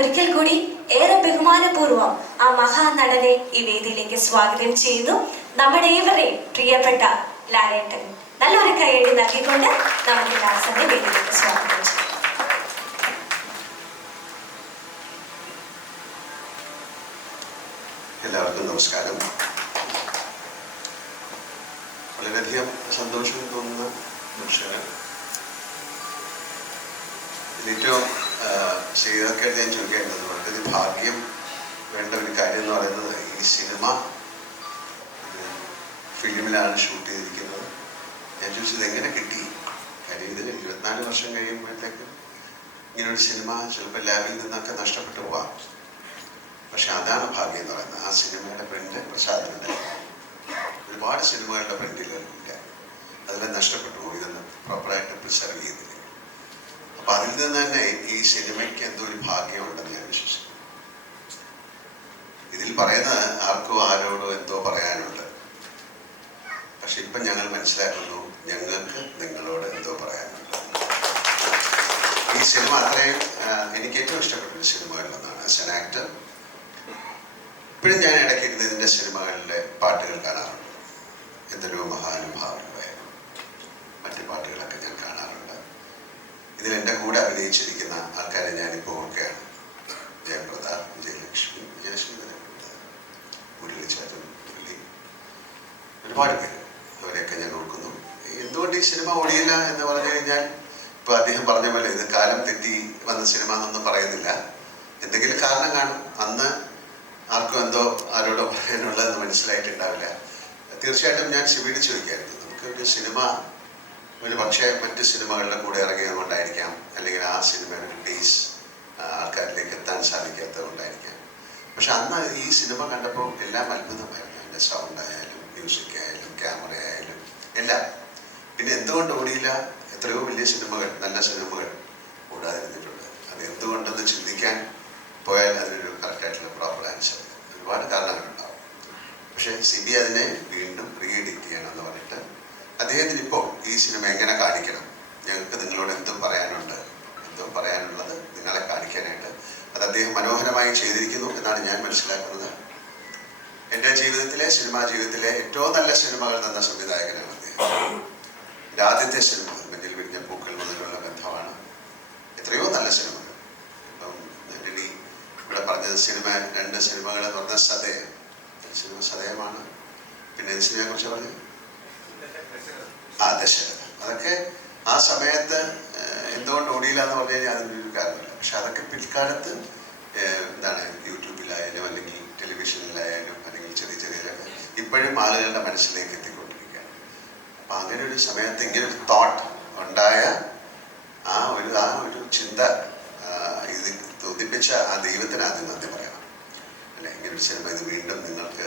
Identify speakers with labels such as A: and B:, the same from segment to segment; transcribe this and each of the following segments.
A: ഒരിക്കൽ കൂടി ഏറെ ബഹുമാനപൂർവം ആ മഹാനടനെ ഈ വേദിയിലേക്ക് സ്വാഗതം ചെയ്യുന്നു. നമ്മുടെ ഏവരെയും പ്രിയപ്പെട്ട ലാലേട്ടൻ. നല്ലൊരു കൈയടി നൽകിക്കൊണ്ട് നമുക്ക് ദാസനെ വേദിയിലേക്ക് സ്വാഗതം ചെയ്യാം.
B: എല്ലാവർക്കും നമസ്കാരം. വളരെയധികം സന്തോഷം തോന്നുന്ന നിമിഷങ്ങൾ ഏറ്റവും ശ്രീധർക്കായിട്ട് ഞാൻ ചോദിക്കേണ്ടത് വളരെ ഭാഗ്യം വേണ്ട ഒരു കാര്യം എന്ന് പറയുന്നത് ഈ സിനിമ ഫിലിമിലാണ് ഷൂട്ട് ചെയ്തിരിക്കുന്നത്. ഞാൻ ചോദിച്ചത് എങ്ങനെ കിട്ടി? കാര്യം ഇതിന് ഇരുപത്തിനാല് വർഷം കഴിയുമ്പോഴത്തേക്ക് ഇങ്ങനൊരു സിനിമ ചിലപ്പോൾ ലാബിൽ നിന്നൊക്കെ നഷ്ടപ്പെട്ടു പോവാം. പക്ഷെ അതാണ് ഭാഗ്യം എന്ന് പറയുന്നത്. ആ സിനിമയുടെ പ്രിന്റ് പ്രസാദനുണ്ട് ഒരുപാട് സിനിമകളുടെ പ്രിന്റുകളില്ല അതെല്ലാം നഷ്ടപ്പെട്ടു പോയി. ഇതൊന്നും ചെയ്തില്ല അപ്പൊ അതിൽ നിന്ന് തന്നെ ഈ സിനിമയ്ക്ക് എന്തോ ഒരു ഭാഗ്യമുണ്ടെന്ന് ഞാൻ വിശ്വസിക്കുന്നു. ഇതിൽ പറയുന്ന ആർക്കോ ആരോടോ എന്തോ പറയാനുണ്ട്. പക്ഷെ ഇപ്പൊ ഞങ്ങൾ മനസ്സിലാക്കുന്നു ഞങ്ങൾക്ക് നിങ്ങളോട് എന്തോ പറയാനുണ്ട്. ഈ സിനിമ അത്രയും എനിക്ക് ഏറ്റവും ഇഷ്ടപ്പെട്ട സിനിമകളിലൊന്നാണ് ആസ് എൻ ആക്ടർ. ഇപ്പോഴും ഞാൻ ഇടയ്ക്ക് ഇതിന്റെ സിനിമകളിലെ പാട്ടുകൾ കാണാറുണ്ട്. എന്തൊരു മഹാനുഭാവനുമായിരുന്നു മറ്റ് പാട്ടുകളൊക്കെ ഞാൻ കാണാറുണ്ട് ഇതിൽ എന്റെ കൂടെ അഭിനയിച്ചിരിക്കുന്ന ആൾക്കാരെ ഞാനിപ്പോൾ ഓർക്കുകയാണ് ജയപ്രതാപ് വിജയലക്ഷ്മി വിജയലക്ഷ്മി മുരളിച്ചാറ്റൻ മുരളി. ഒരുപാട് പേര് അവരെയൊക്കെ ഞാൻ ഓർക്കുന്നു. എന്തുകൊണ്ട് ഈ സിനിമ ഓടിയില്ല എന്ന് പറഞ്ഞു കഴിഞ്ഞാൽ ഇപ്പൊ അദ്ദേഹം പറഞ്ഞ പോലെ ഇത് കാലം തെറ്റി വന്ന സിനിമ എന്നൊന്നും പറയുന്നില്ല. എന്തെങ്കിലും കാരണം കാണും. അന്ന് ആർക്കും എന്തോ ആരോടോ പറയാനുള്ളതെന്ന് മനസ്സിലായിട്ടുണ്ടാവില്ല. തീർച്ചയായിട്ടും ഞാൻ ശിവീട് ചോദിക്കായിരുന്നു. നമുക്ക് ഒരു സിനിമ ഒരു പക്ഷേ മറ്റ് സിനിമകളുടെ കൂടെ ഇറങ്ങിയതുകൊണ്ടായിരിക്കാം അല്ലെങ്കിൽ ആ സിനിമയുടെ റിലീസ് ആൾക്കാരിലേക്ക് എത്താൻ സാധിക്കാത്തത് കൊണ്ടായിരിക്കാം. പക്ഷെ അന്ന് ഈ സിനിമ കണ്ടപ്പോൾ എല്ലാം അത്ഭുതമായിരുന്നു. അതിന്റെ സൗണ്ട് ആയാലും മ്യൂസിക് ആയാലും ക്യാമറ ആയാലും എല്ലാം. പിന്നെ എന്തുകൊണ്ട് ഓടിയില്ല? എത്രയോ വലിയ സിനിമകൾ നല്ല സിനിമകൾ ഓടാതിരുന്നിട്ടുണ്ട്. അത് എന്തുകൊണ്ടെന്ന് ചിന്തിക്കാൻ പോയാൽ അതിനൊരു കറക്റ്റായിട്ടുള്ള പ്രോപ്പർ ആൻസർ ഒരുപാട് കാരണങ്ങളുണ്ടാവും. പക്ഷേ സിബി അതിനെ വീണ്ടും റീഡിറ്റ് ചെയ്യണം എന്ന് പറഞ്ഞിട്ട് അദ്ദേഹത്തിന് ഇപ്പോൾ ഈ സിനിമ എങ്ങനെ കാണിക്കണം? ഞങ്ങൾക്ക് നിങ്ങളോട് എന്തും പറയാനുണ്ട്. എന്തും പറയാനുള്ളത് നിങ്ങളെ കാണിക്കാനായിട്ട്. അത് അദ്ദേഹം മനോഹരമായി ചെയ്തിരിക്കുന്നു എന്നാണ് ഞാൻ മനസ്സിലാക്കുന്നത്. എന്റെ ജീവിതത്തിലെ സിനിമാ ജീവിതത്തിലെ ഏറ്റവും നല്ല സിനിമകൾ തന്ന സംവിധായകനാണ് അദ്ദേഹം. എന്റെ ആദ്യത്തെ സിനിമ മഞ്ഞിൽ വിരിഞ്ഞ പൂക്കൾ മുതലുള്ള ബന്ധമാണ്. എത്രയോ നല്ല സിനിമകൾ. ഇവിടെ പറഞ്ഞത് സിനിമ രണ്ട് സിനിമകൾ പറഞ്ഞ സതയം സിനിമ സദയമാണ്. പിന്നെ സിനിമയെ കുറിച്ച് പറഞ്ഞു ആ ദശരഥ അതൊക്കെ ആ സമയത്ത് എന്തുകൊണ്ട് ഓടിയില്ല എന്ന് പറഞ്ഞു കഴിഞ്ഞാൽ അതിനൊരു കാരണമില്ല. പക്ഷെ അതൊക്കെ പിൽക്കാലത്ത് എന്താണ് യൂട്യൂബിലായാലും അല്ലെങ്കിൽ ടെലിവിഷനിലായാലും അല്ലെങ്കിൽ ചെറിയ ചെറിയ ഇപ്പോഴും ആളുകളുടെ മനസ്സിലേക്ക് എത്തിക്കൊണ്ടിരിക്കുകയാണ്. അപ്പം അങ്ങനെ ഒരു സമയത്ത് ഇങ്ങനെ ഒരു തോട്ട് ഉണ്ടായ ആ ഒരു ആ ഒരു ചിന്ത ഇത് തോന്നിപ്പിച്ച ആ ദൈവത്തിന് ആദ്യം നന്ദി പറയണം അല്ലെ? ഇങ്ങനെ ഒരു സിനിമ ഇത് വീണ്ടും നിങ്ങൾക്ക്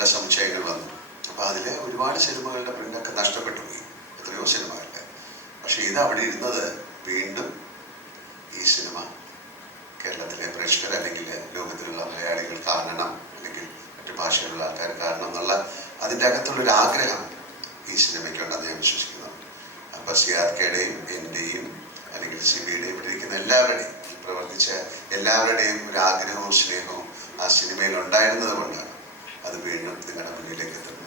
B: കെട്ടിട സംശയങ്ങൾ വന്നു. അപ്പോൾ അതിൽ ഒരുപാട് സിനിമകളുടെ പ്രിന്റൊക്കെ നഷ്ടപ്പെട്ടു പോയി. എത്രയോ സിനിമകളുടെ പക്ഷേ ഇത് അവിടെ ഇരുന്നത് വീണ്ടും ഈ സിനിമ കേരളത്തിലെ പ്രേക്ഷകർ അല്ലെങ്കിൽ ലോകത്തിലുള്ള മലയാളികൾ കാണണം അല്ലെങ്കിൽ മറ്റു ഭാഷയിലുള്ള ആൾക്കാർ കാണണം എന്നുള്ള അതിന്റെ അകത്തുള്ളൊരു ആഗ്രഹം ഈ സിനിമയ്ക്കുണ്ടെന്ന് ഞാൻ വിശ്വസിക്കുന്നു. അപ്പോൾ കെയുടെയും എന്റെയും അല്ലെങ്കിൽ സിബിയുടെയും ഇവിടെ ഇരിക്കുന്ന എല്ലാവരുടെയും പ്രവർത്തിച്ച എല്ലാവരുടെയും ഒരു ആഗ്രഹവും സ്നേഹവും ആ സിനിമയിൽ ഉണ്ടായിരുന്നത് കൊണ്ടാണ്. അത് വീണ്ടും നിങ്ങളുടെ മുന്നിലേക്ക് എത്തുന്നു.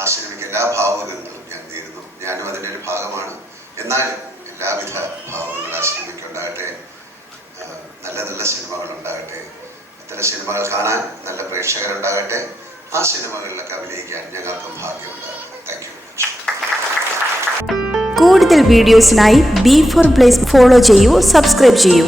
B: ആ എല്ലാ ഭാവുകങ്ങളും ഞാൻ നേരുന്നു. ഞാനും അതിന്റെ ഒരു ഭാഗമാണ്. എന്നാൽ എല്ലാവിധ ഭാവങ്ങളും ആ സിനിമയ്ക്ക് ഉണ്ടാകട്ടെ. നല്ല നല്ല സിനിമകൾ ഉണ്ടാകട്ടെ. അത്തരം സിനിമകൾ കാണാൻ നല്ല പ്രേക്ഷകരുണ്ടാകട്ടെ ആ സിനിമകളിലൊക്കെ അഭിനയിക്കാൻ ഞങ്ങൾക്കും ഭാഗ്യമുണ്ടാകട്ടെ താങ്ക് യു
C: കൂടുതൽ വീഡിയോസിനായി ബി ഫോർ പ്ലേസ് ഫോളോ ചെയ്യൂ സബ്സ്ക്രൈബ് ചെയ്യൂ.